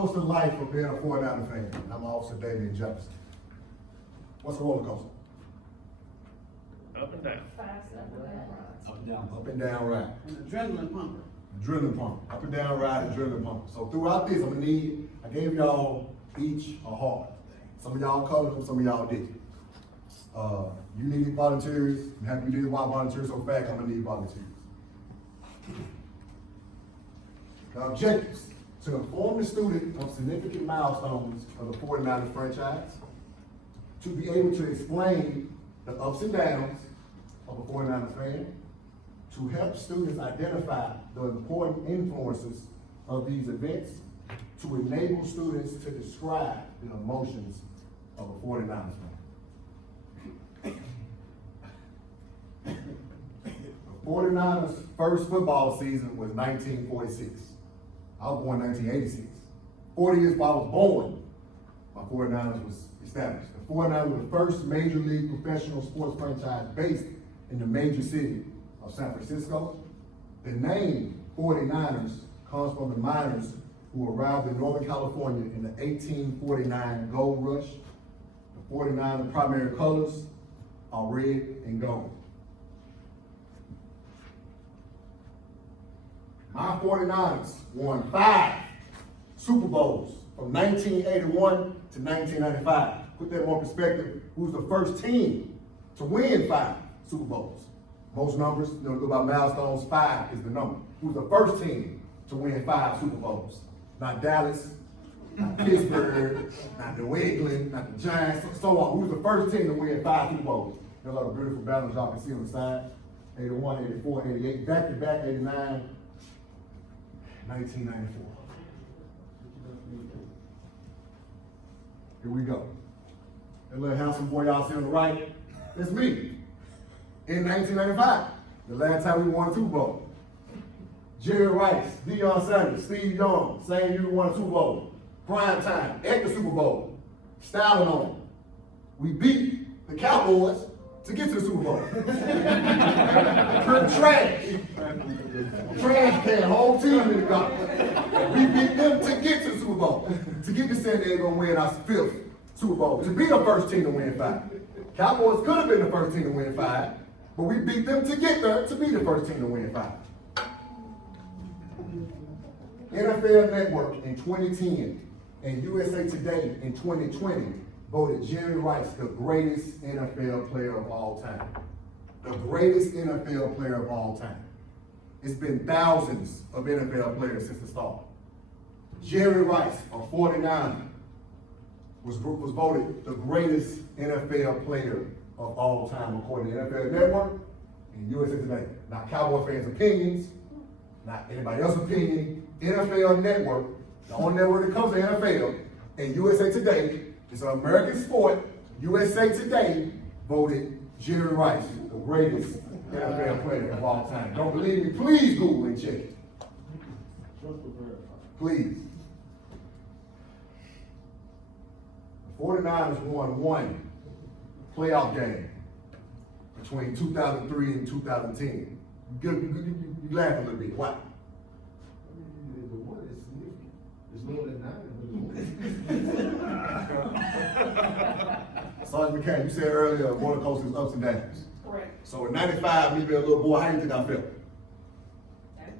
coaster life of being a 49er fan. I'm Officer Damian Jefferson. What's a roller coaster? Up and down. Up and down. Up and down ride. An adrenaline pumper. Adrenaline pump. Up and down ride, adrenaline pump. So throughout this, I gave y'all each a heart. Some of y'all colored them, some of y'all didn't. You needed volunteers. I'm happy you did volunteers so fast, I'm gonna need volunteers. The objectives: to inform the student of significant milestones of the 49ers franchise, to be able to explain the ups and downs of a 49ers fan, to help students identify the important influences of these events, to enable students to describe the emotions of a 49ers fan. The 49ers' first football season was 1946. I was born in 1986. 40 years before I was born, my 49ers was established. The 49ers were the first major league professional sports franchise based in the major city of San Francisco. The name 49ers comes from the miners who arrived in Northern California in the 1849 gold rush. The 49ers' primary colors are red and gold. My 49ers won 5 Super Bowls from 1981 to 1995. Put that in more perspective, who's the first team to win 5 Super Bowls? Most numbers, go by milestones, 5 is the number. Who's the first team to win 5 Super Bowls? Not Dallas, not Pittsburgh, not New England, not the Giants, so on. Who's the first team to win 5 Super Bowls? There's a lot of beautiful battles y'all can see on the side. 81, 84, 88, back-to-back, 89, 1994. Here we go. That little handsome boy y'all see on the right, that's me. In 1995, the last time we won a Super Bowl. Jerry Rice, Deion Sanders, Steve Young, same year we won a Super Bowl. Prime time, at the Super Bowl, styling on them. We beat the Cowboys to get to the Super Bowl. Trash can, whole team in the gauntlet. We beat them to get to the Super Bowl. To get to San Diego and win our 5th Super Bowl. To be the first team to win 5. Cowboys could have been the first team to win 5, but we beat them to get there to be the first team to win 5. NFL Network in 2010 and USA Today in 2020 voted Jerry Rice the greatest NFL player of all time. The greatest NFL player of all time. It's been thousands of NFL players since the start. Jerry Rice, a 49er, was voted the greatest NFL player of all time according to NFL Network and USA Today. Not Cowboy fans' opinions, not anybody else's opinion. NFL Network, the only network that comes to NFL, and USA Today, it's an American sport. USA Today voted Jerry Rice the greatest NFL player of all time. Don't believe me? Please Google and check it. Please. The 49ers won 1 playoff game between 2003 and 2010. You laugh a little bit. Why? The one is significant. It's more than 9. Sergeant McCain, you said earlier roller coasters ups and downs. Correct. So in 95, me being a little boy, how do you think I felt? Okay.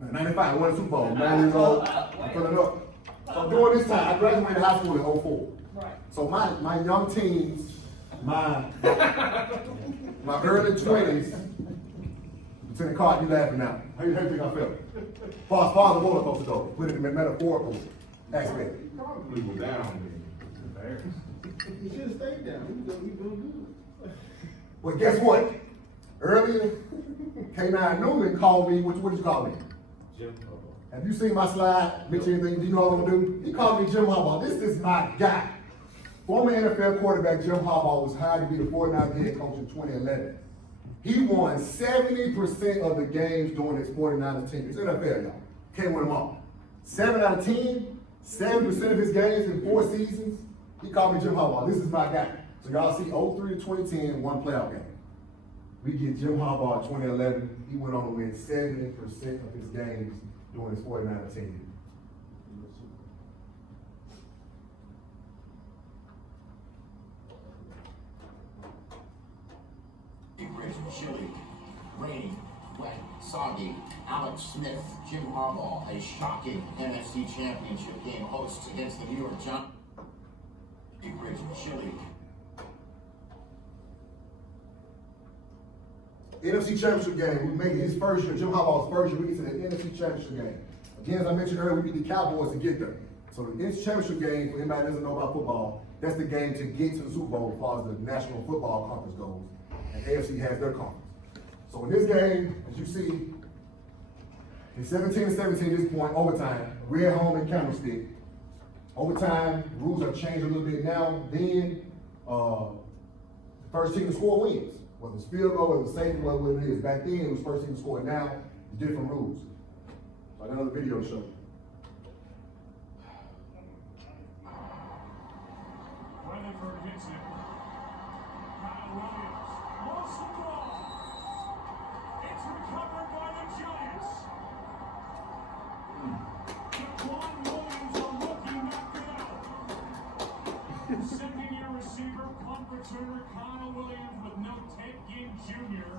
In 95, I won a Super Bowl. 9 years old, I'm feeling up. So during this time, I graduated high school in 04. Right. So my young teens, my early 20s, Lieutenant Carter, you laughing now. How you think I felt? Far as the roller coaster though, put it in a metaphorical aspect. Probably was down. Embarrassed. You should have stayed down. We doing good. But guess what? Earlier, K9 Newman called me, what did you call me? Jim. Have you seen my slide? Mention anything? Do you know what I'm gonna do? He called me Jim Harbaugh. This is my guy. Former NFL quarterback Jim Harbaugh was hired to be the 49ers head coach in 2011. He won 70% of the games during his 49ers tenure. It's NFL, y'all. Can't win them all. 7 out of 10, 70% of his games in 4 seasons. He called me Jim Harbaugh. This is my guy. So y'all see 03 to 2010, 1 playoff game. We get Jim Harbaugh in 2011. He went on to win 70% of his games during his 49ers tenure. chilly, rainy, wet, soggy. Alex Smith, Jim Harbaugh, a shocking NFC Championship game hosts against the New York Giants. Bridge, chilly. NFC Championship game, we made it his first year, Jim Harbaugh's first year, we get to the NFC Championship game. Again, as I mentioned earlier, we beat the Cowboys to get there. So the NFC Championship game, for anybody that doesn't know about football, that's the game to get to the Super Bowl as far as the National Football Conference goes. And AFC has their conference. So in this game, as you see, it's 17-17 at this point, overtime. We're at home in Candlestick. Overtime, rules have changed a little bit now. Then, the first team to score wins. Whether it's field goal, whether it's safety, whatever it is. Back then, it was first team to score. Now, it's different rules. So I got another video to show you. Weatherford hits it. Kyle Williams lost the ball. It's recovered by the Giants. Jaquan Williams, a rookie, knocked it out. Second-year receiver, punt returner Kyle Williams with no Ted Ginn Jr.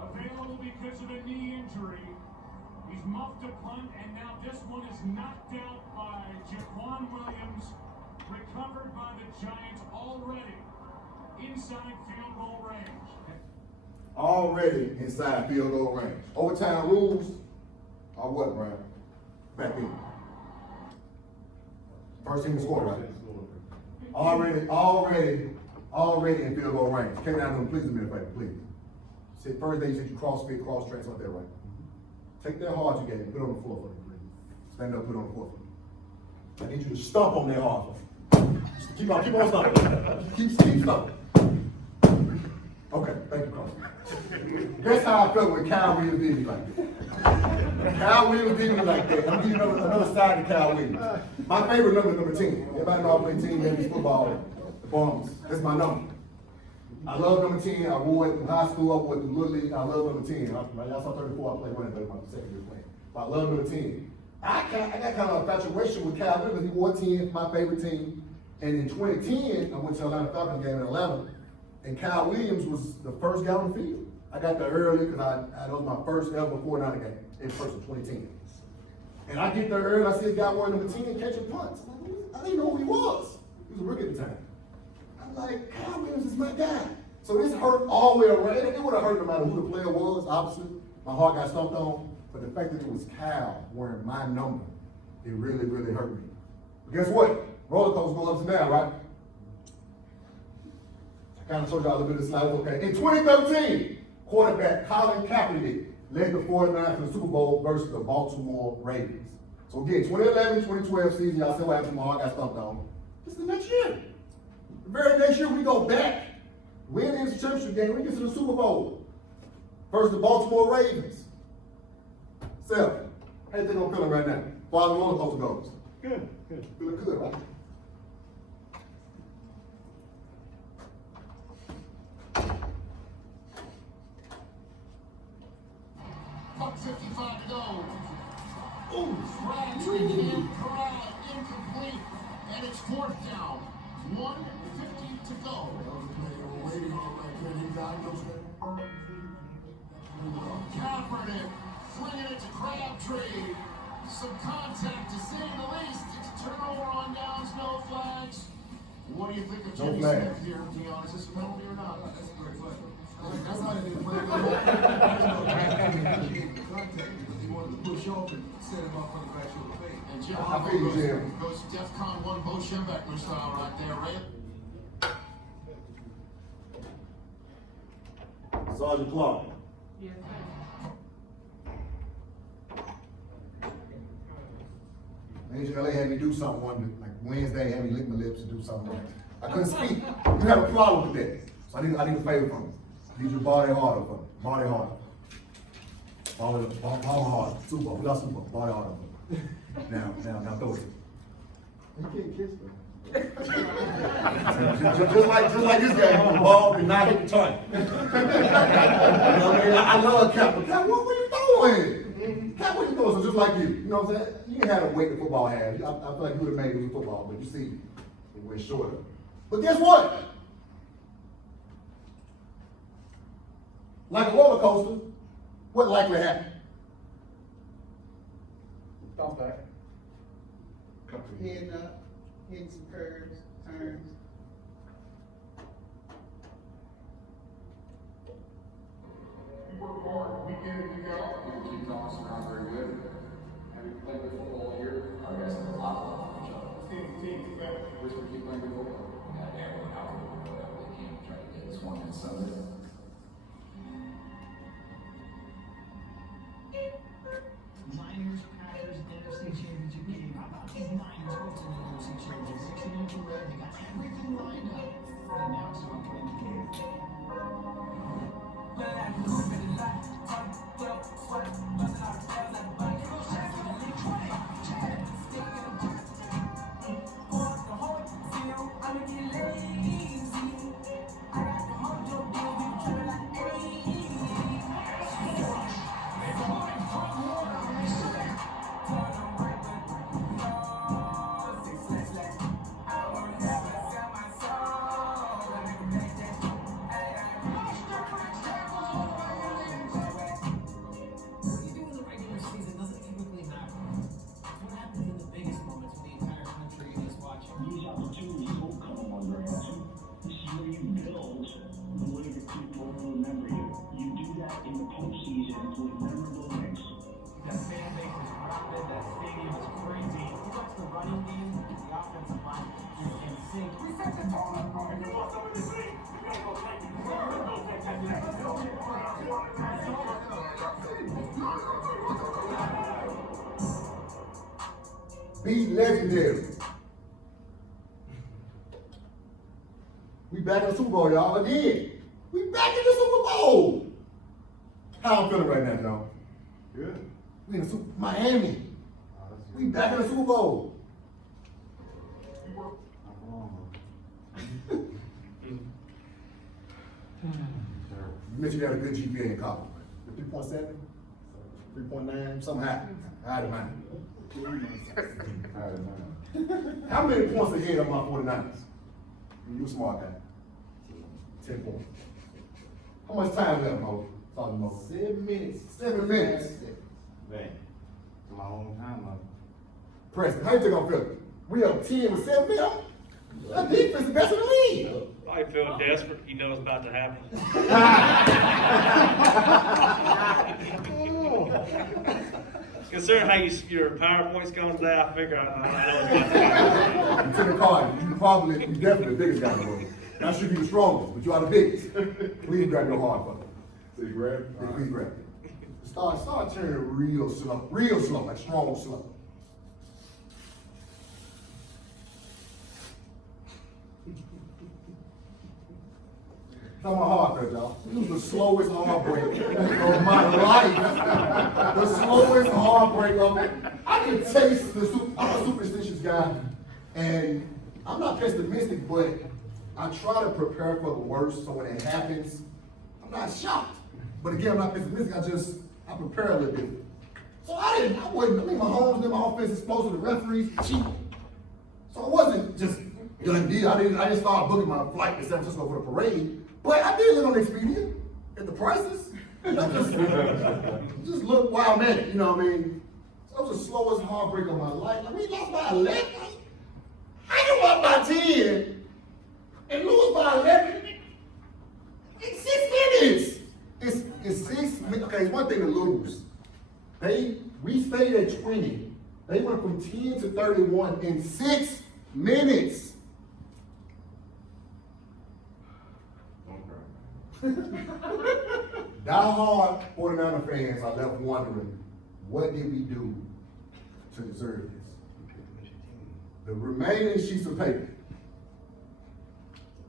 available because of a knee injury. He's muffed a punt, and now this one is knocked out by Jaquan Williams. Recovered by the Giants already inside field goal range. Already inside field goal range. Overtime rules are what, Brian? Back in. First team to score, right? Already in field goal range. Came down to them, please do me a favor, please. Said first day you said you cross fit, cross tracks up there, right? Take that hard you gave me, put it on the floor for me, please. Stand up, put it on the floor for me. I need you to stomp on that hard for me. Keep on stomping. Keep stomping. Okay, thank you, Carson. That's how I felt when Kyle Williams did me like that. Kyle Williams did me like that. I'm giving you another side to Kyle Williams. My favorite number is number 10. Everybody know I play team Memphis football, the Bombers. That's my number. I love number 10. I wore it in high school. I wore it in Little League. I love number 10. Y'all saw 34. I played running back my second year playing. But I love number 10. I got kind of a infatuation with Kyle Williams. He wore 10, my favorite team. And in 2010, I went to Atlanta Falcons game in Atlanta, and Kyle Williams was the first guy on the field. I got there early because that was my first ever 49er game in person, 2010. And I get there early, I see a guy wearing number 10 catching punts. I didn't know who he was. He was a rookie at the time. I'm like, Kyle Williams is my guy. So this hurt all the way around. It would have hurt no matter who the player was, obviously. My heart got stomped on. But the fact that it was Kyle wearing my number, it really, really hurt me. But guess what? RollerCoaster go ups and down, right? I kind of showed y'all a little bit of the slide. Okay. In 2013, quarterback Colin Kaepernick led the 49ers to the Super Bowl versus the Baltimore Ravens. So again, 2011, 2012 season, y'all see what happened. My heart got stumped on. This is the next year. The very next year, we go back, win the championship game, we get to the Super Bowl versus the Baltimore Ravens. Seth, how you think I'm feeling right now? As far as the RollerCoaster goes. Good. Feeling good, right? Buck 55 to go. Ooh, Crabtree can't corral it, incomplete, and it's fourth down. 1:50 to go. Kaepernick flinging it to Crabtree. Some contact to say the least. It's a turnover on downs, no flags. What do you think of No Jimmy flag. Smith here, to be honest? Is this a penalty or not? That's a great play. That's why they didn't play contact because he wanted to push off and set him up on the back shoulder fade. And Jim I feel you, Jim. goes DEFCON 1 Bo Schembechler style right there, right? Sergeant Clark. Yes, Major LA had me do something like Wednesday, had me lick my lips and do something like I couldn't speak. You have a problem with that. So I need a favor from you. I need you to body harder for me. Body harder. Body harder. Super Bowl. We got Super Bowl. Body harder for me. Now throw it. You can't kiss them. just like this guy, the ball did not hit the target. You know what I mean? I love Cap, but Cap, what are you doing? Cap, what are you doing? So just like you know what I'm saying? You didn't have the weight the football had. I feel like you would have made it with football, but you see, it went shorter. But guess what? like a roller coaster, what likely happened? Bounce back. Heading up, hitting some curves, turns. We work hard, week in and week out. People keep telling us we're not very good. Have you played good football here? Our guys have a lot of love for each other. Team, exactly. Wish we keep playing good football. We got everyone out there doing whatever they can to try to get this one in Sunday. Niners, Packers, NFC Championship game. How about these Niners ultimate NFC Championship? 6-0 for red. They got everything lined up for the announcers on playing the game. What you do in the regular season doesn't typically matter. It's what happens in the biggest moments when the entire country is watching. These opportunities will come along very often. This is where you build the way that people will remember you. You do that in the postseason with memorable wins. That fan base is rabid. That stadium is crazy. If you watch the running game, the offensive line is in sync. We set the tone. If you want somebody to sing, you gotta go take it. Be legendary. We back in the Super Bowl, y'all, again. We back in the Super Bowl. How I'm feeling right now, y'all? Good. We in the Miami. We back in the Super Bowl. I'm wrong. You mentioned you had a good GPA in college. 3.7, 3.9, something happened. I had a mind. How many points ahead of my 49ers? You a smart guy. 10 points. How much time left, Mo? Talking about 7 minutes. 7 minutes. Man, it's my own time, man. Preston, how you think I'm feeling? We up 10 with 7 minutes. That defense is the best in the league. I feel desperate. You know it's about to happen. Considering how your PowerPoint's going today, I figure I know it's about to happen. You took a card. You definitely the biggest guy in the world. Not sure if you're the strongest, but you are the biggest. Please grab your hard fucker. So you grab? Yeah, please grab it. Start turning real slow, like strong slow. That's my heartbreak, y'all. This was the slowest heartbreak of my life. The slowest heartbreak of it. I can taste I'm a superstitious guy, and I'm not pessimistic, but I try to prepare for the worst, so when it happens, I'm not shocked. But again, I'm not pessimistic, I prepare a little bit. So I mean, my homes did my offense explosive, the referees cheap. So it wasn't just done deal. I didn't start booking my flight to San Francisco for the parade. But I did look on Expedia at the prices. Just look while I'm at it, you know what I mean? So it was the slowest heartbreak of my life. I mean, lost by 11. I go up by 10 and lose by 11 in 6 minutes. It's 6 minutes. Okay, it's one thing to lose. We stayed at 20. They went from 10 to 31 in 6 minutes. Die-hard 49er fans are left wondering, what did we do to deserve this? The remaining sheets of paper.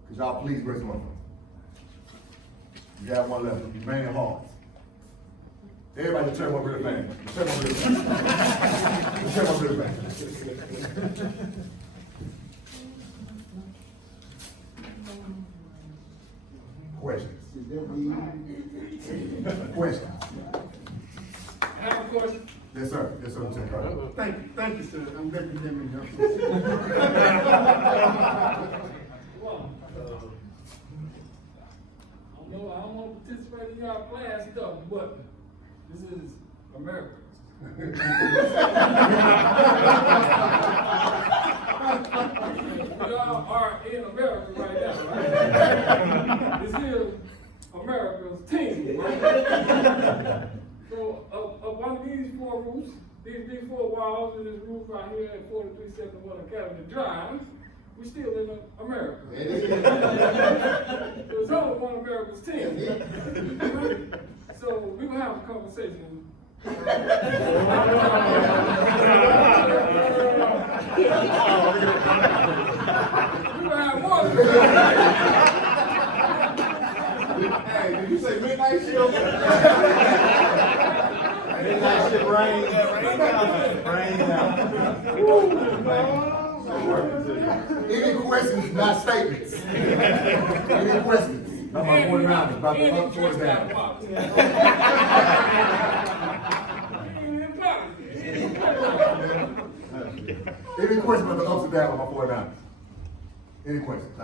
Could y'all please raise them up? You got one left, remaining hearts. Everybody just turn one really fast. Turn one really fast. Turn one really fast. Questions? Questions? I have a question. Yes, sir. Yes, sir, Lieutenant Colonel. Thank you, sir. I'm Deputy Jimmy I don't want to participate in y'all class stuff, but this is America. Y'all are in America right now, right? This is America's team, right? So, up under these four roofs, these four walls and this roof right here at 4371 Academy Drive, we still in America. There's only one America's team. Right? So, we will have a conversation. We will have more than Hey, did you say midnight shift? Midnight shift rain. Any questions, not statements? Any questions? About my 49ers, about the up, 4 down. Any questions about the ups and downs of my 49ers? Any questions?